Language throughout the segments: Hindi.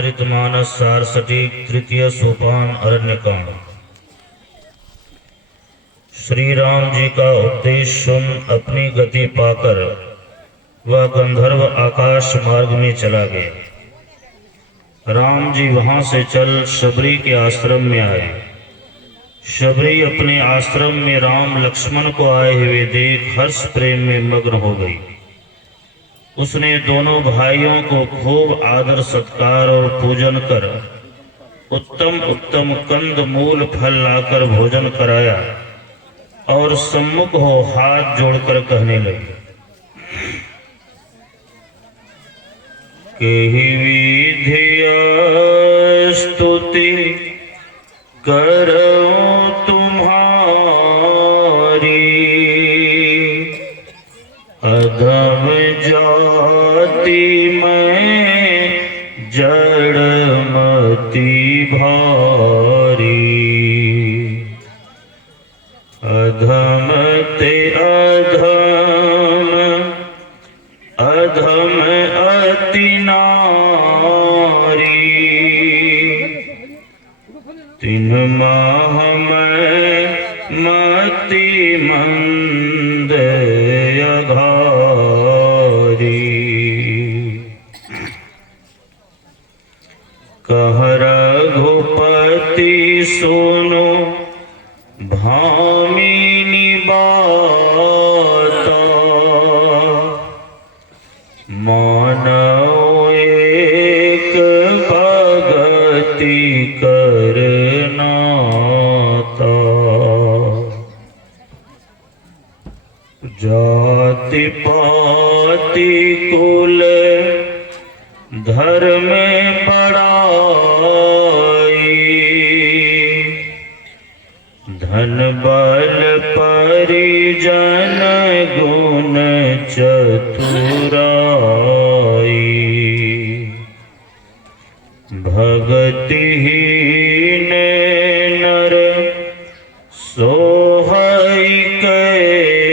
रामचरितमानस सार सटीक तृतीय सोपान अरण्यकांड। श्री राम जी का उपदेश सुन अपनी गति पाकर वह गंधर्व आकाश मार्ग में चला गया। राम जी वहां से चल शबरी के आश्रम में आए। शबरी अपने आश्रम में राम लक्ष्मण को आए हुए देख हर्ष प्रेम में मग्न हो गई। उसने दोनों भाइयों को खूब आदर सत्कार और पूजन कर उत्तम उत्तम कंद मूल फल लाकर भोजन कराया और सम्मुख हो हाथ जोड़कर कहने लगी, केहि विधिया स्तुति करो तुम्हारी, अधम जाति में जड़मति भारी, अधम ते अधम अधम अति नारी, तिन माह में मति मंद कह रघुपति सुनो भामिनी बाता, मानव एक भगति करनाता, जाति पाति कुल धर्म बड़ाई, धन बल परिजन गुण चतुराई, भगतिहीन नर सोहई कैसा,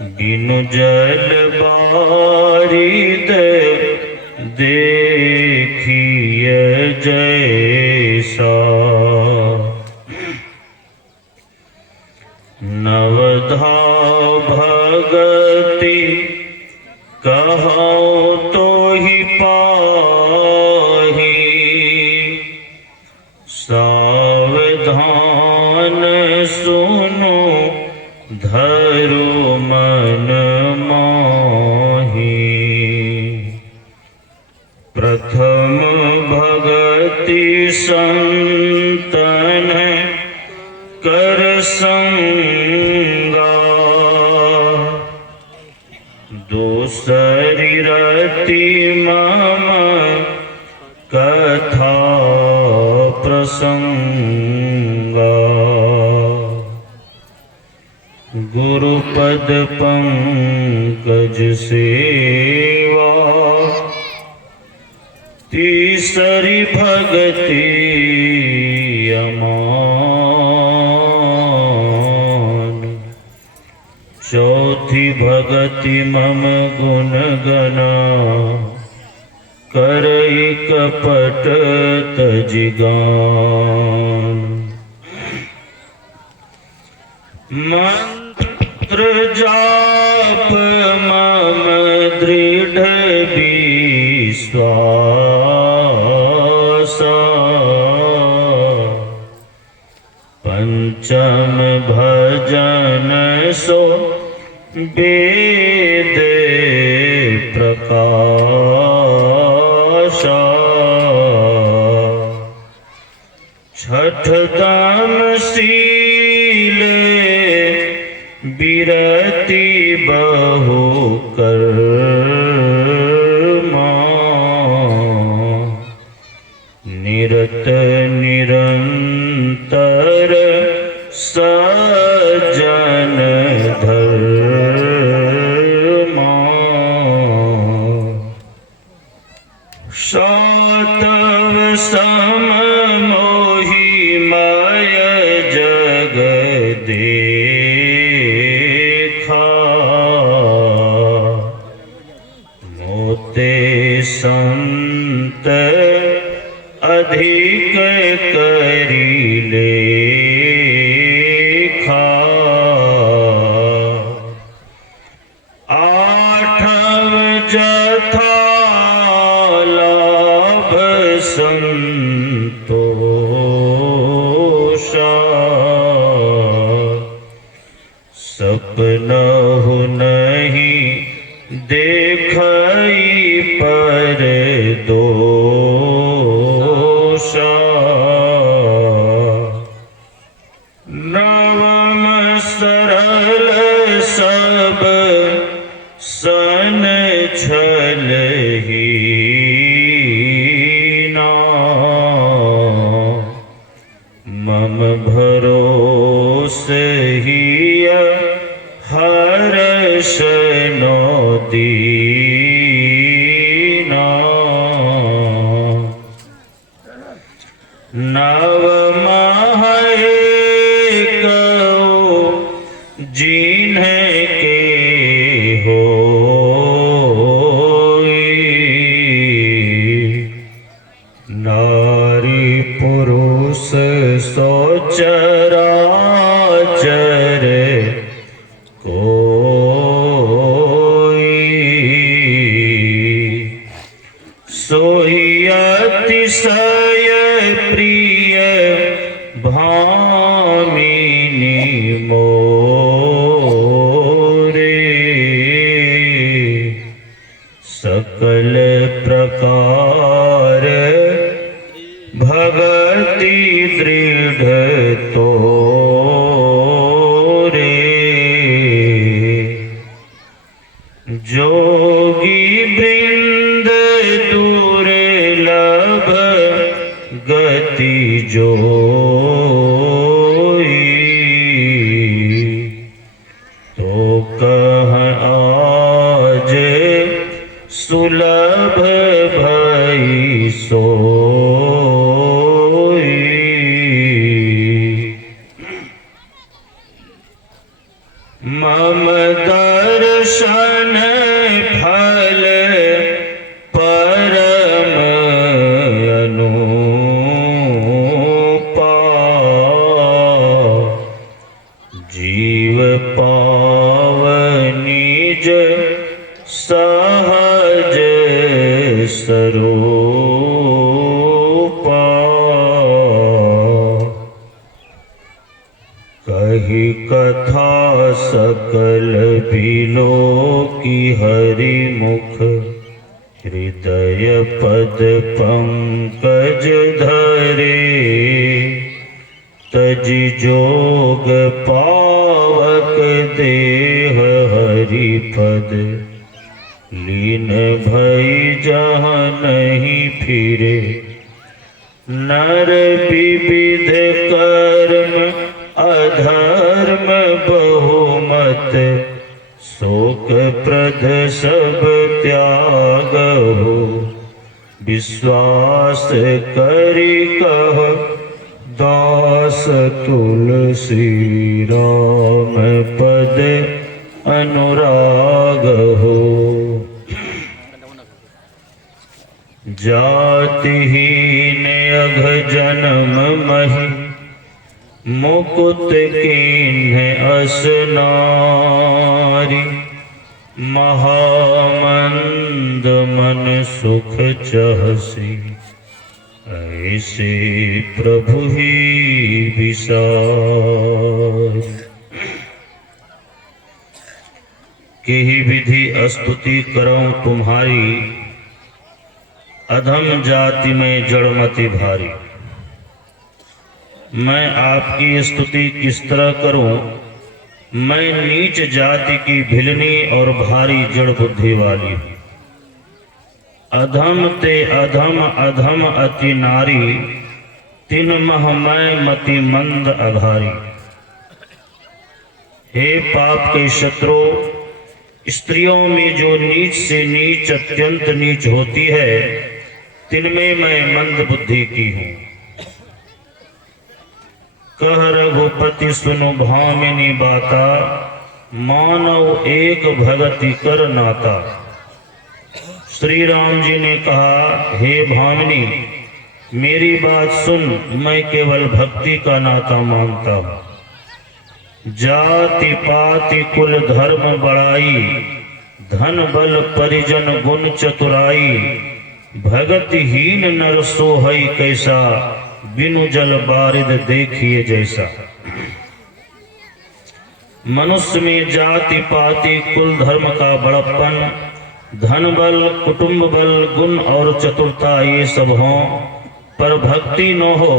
बिनु जल बारिद देखिय जैसा, नवधा भगति कहो तो ही पाही, सावधान सुनो धरो मन माही, प्रथम भगति संतन कर संगा, दूसरी रति मम कथा प्रसंगा, गुरुपद पंकज सेवा, तीसरी भगति अमान, चौथी भगति मम गुण गना, करई कपट तजिगान, मंत्र जाप मम दृढ़ विश्वासा, पंचम भजन सो वेद प्रकाशा, छठ दान शील बिरति बहु कर्मा, निरत निरंतर सज्जन धर्मा, सातव सम मोहि माय जग देखा, होते संत अधिक करी लेखा। आठव जथा लाभ संतोषा, सपनहु नहीं देखई पर दोषा। नवम सरल सब सन छल हीना, मम भरोस हिय हर्ष नो दीना। नवमः जिन्हें के होई, नारी पुरुष सो चराचर कोई। सोई अतिशय प्रिय भामिनी मोरे, सकल प्रकार भगति दृढ़ तोरे। जोगी वृंद दुर्लभ गति जोई, तो कह आज सुलभ भई सोई। मम दर्शन फल परम अनुपा, जीव पाव निज सहज स्वरूपा। कही कथा सकल बिलो की हरि मुख, हृदय पद पंकज धरे। तजि जोग पावक देह हरि पद, लीन भई जहाँ नहीं फिरे। नर विविध कर्म अधर्म बहुमत, शोक प्रध सब त्याग हो। विश्वास करि कह दास तुलसी राम पद अनुराग हो। जातिहीन अघ जन्म महि, मुकुत कीन्ह असनारी। महामंद मन सुख चहसी, ऐसे प्रभु ही विसार। केही विधि स्तुति करऊं तुम्हारी, अधम जाति में जड़मति भारी। मैं आपकी स्तुति किस तरह करूं, मैं नीच जाति की भिलनी और भारी जड़ बुद्धि वाली हूं। अधम ते अधम अधम अति नारी, तिन मह मैं मति मंद अघारी। हे पाप के शत्रु, स्त्रियों में जो नीच से नीच अत्यंत नीच होती है, तिनमें मैं मंद बुद्धि की हूं। कह रघुपति सुनु भामिनी बाता, मानव एक भगति कर नाता। श्री राम जी ने कहा, हे भामिनी, मेरी बात सुन, मैं केवल भक्ति का नाता मानता हूँ। जाति पाति कुल धर्म बड़ाई, धन बल परिजन गुण चतुराई, भगतहीन नर सोहई कैसा, बिनु जल बारिद देखिए जैसा। मनुष्य में जाति पाति कुल धर्म का बड़प्पन, धन बल कुटुंब बल गुण और चतुरता ये सब हो, पर भक्ति न हो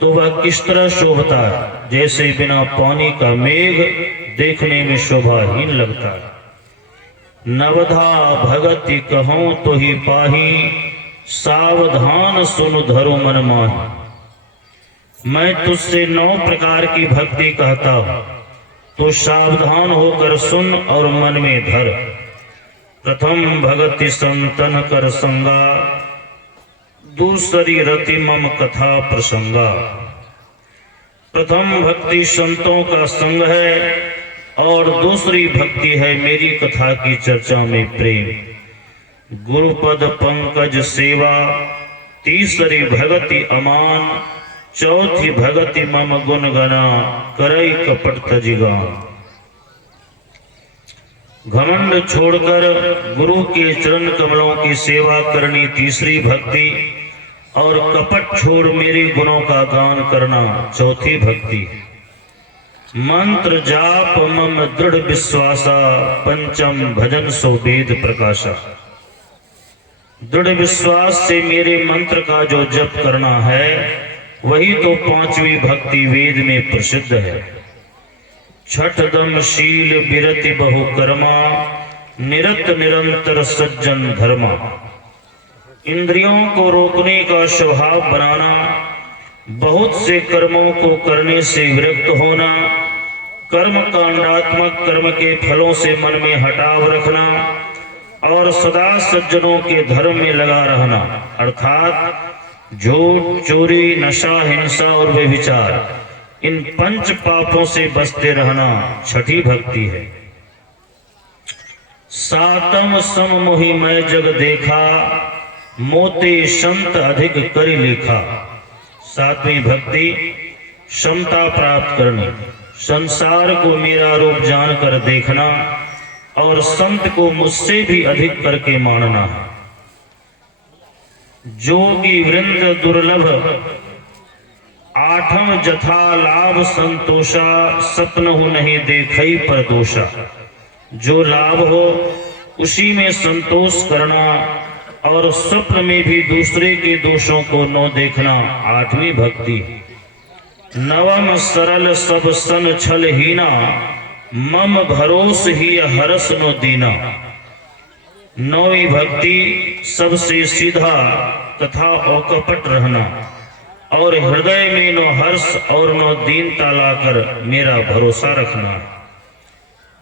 तो वह किस तरह शोभता है, जैसे बिना पानी का मेघ देखने में शोभाहीन लगता है। नवधा भगति कहूँ तो ही पाही, सावधान सुन धरो मन माही। मैं तुझसे 9 प्रकार की भक्ति कहता हूँ, तो सावधान होकर सुन और मन में धर। प्रथम भगति संतन कर संगा, दूसरी रति मम कथा प्रसंगा। प्रथम भक्ति संतों का संग है और दूसरी भक्ति है मेरी कथा की चर्चा में प्रेम। गुरुपद पंकज सेवा, तीसरी भगति अमान, चौथी भगति मम गुण गना, करई कपट तजिगान। घमंड छोड़कर गुरु के चरण कमलों की सेवा करनी तीसरी भक्ति, और कपट छोड़ मेरे गुणों का गान करना चौथी भक्ति। मंत्र जाप मम दृढ़ विश्वासा, पंचम भजन सो वेद प्रकाशा। दृढ़ विश्वास से मेरे मंत्र का जो जप करना है, वही तो 5वीं भक्ति वेद में प्रसिद्ध है। छठ दम शील विरति बहु कर्मा, निरत निरंतर सज्जन धर्मा। इंद्रियों को रोकने का स्वभाव बनाना, बहुत से कर्मों को करने से विरक्त होना, कर्म कांडात्मक कर्म के फलों से मन में हटाव रखना, और सदा सज्जनों के धर्म में लगा रहना, अर्थात झूठ चोरी नशा हिंसा और व्यभिचार, इन 5 पापों से बचते रहना छठी भक्ति है। सातम सम मोहि मैं जग देखा, मोते संत अधिक करि लेखा। 7वीं भक्ति क्षमता प्राप्त करनी, संसार को मेरा रूप जानकर देखना और संत को मुझसे भी अधिक करके मानना। जोगी वृंद दुर्लभ, 8म जथा लाभ संतोषा, सपनहु नहीं देखई पर दोषा। जो लाभ हो उसी में संतोष करना और स्वप्न में भी दूसरे के दोषों को न देखना 8वीं भक्ति। नवम सरल सब सन छल हीना, मम भरोस ही हरस नो दीना। 9वीं भक्ति सबसे सीधा तथा अकपट रहना और हृदय में नो हर्ष और नो दीनता लाकर मेरा भरोसा रखना।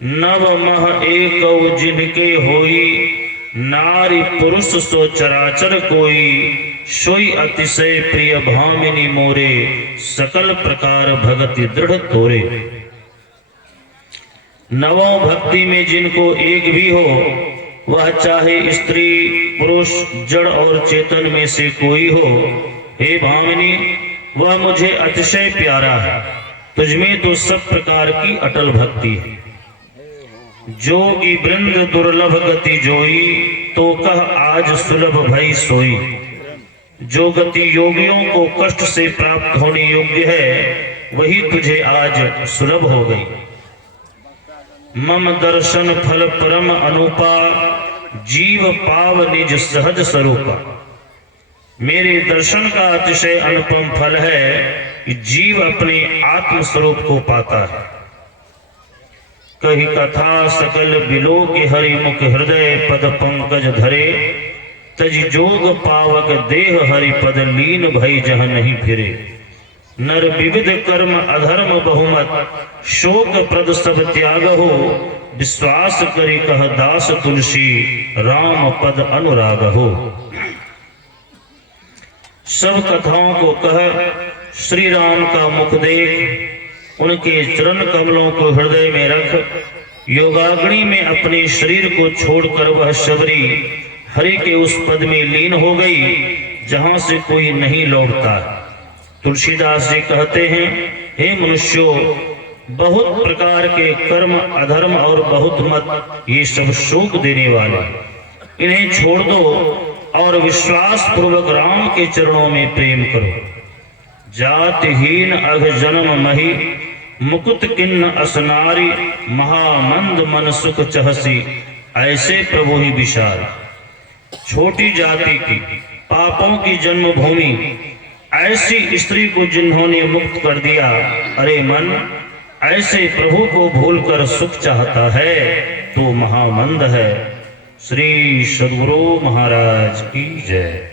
नव मह एक जिनके होई, नारी पुरुष सो चराचर कोई। सोई अतिशय प्रिय भामिनी मोरे, सकल प्रकार भगति दृढ़ तोरे। नवों भक्ति में जिनको एक भी हो, वह चाहे स्त्री पुरुष जड़ और चेतन में से कोई हो, हे भामिनी वह मुझे अतिशय प्यारा है। तुझमें तो सब प्रकार की अटल भक्ति है। जोगी वृंद दुर्लभ गति जोई, तो कह आज सुलभ भई सोई। जो गति योगियों को कष्ट से प्राप्त होने योग्य है, वही तुझे आज सुलभ हो गई। मम दर्शन फल परम अनुपा, जीव पाव निज सहज स्वरूपा। मेरे दर्शन का अतिशय अनुपम फल है कि जीव अपने आत्म स्वरूप को पाता है। कही कथा सकल बिलो के हरि मुख, हृदय पद पंकज धरे। तज जोग पावक देह हरि पद, लीन भई जह नहीं फिरे। नर विविध कर्म अधर्म बहुमत, शोक प्रद सब त्याग हो। विश्वास करी कह दास तुलसी, राम पद अनुराग हो। सब कथाओं को कह श्री राम का मुख देख, उनके चरण कमलों को हृदय में रख। योगाग्नि में अपने शरीर को छोड़कर वह शबरी हरि के उस पद में लीन हो गई जहां से कोई नहीं लौटता। तुलसीदास जी कहते हैं, हे मनुष्यों, बहुत प्रकार के कर्म, अधर्म और बहुत मत, ये सब शोक देने वाले, इन्हें छोड़ दो और विश्वास पूर्वक राम के चरणों में प्रेम करो। जातिहीन अघ जन्म मही, मुकुट किन्न असनारी, महामंद मन सुख चहसी, ऐसे प्रभु ही विशाल। छोटी जाति की, पापों की जन्मभूमि ऐसी स्त्री को जिन्होंने मुक्त कर दिया, अरे मन, ऐसे प्रभु को भूलकर सुख चाहता है तो महामंद है। श्री सद्गुरु महाराज की जय।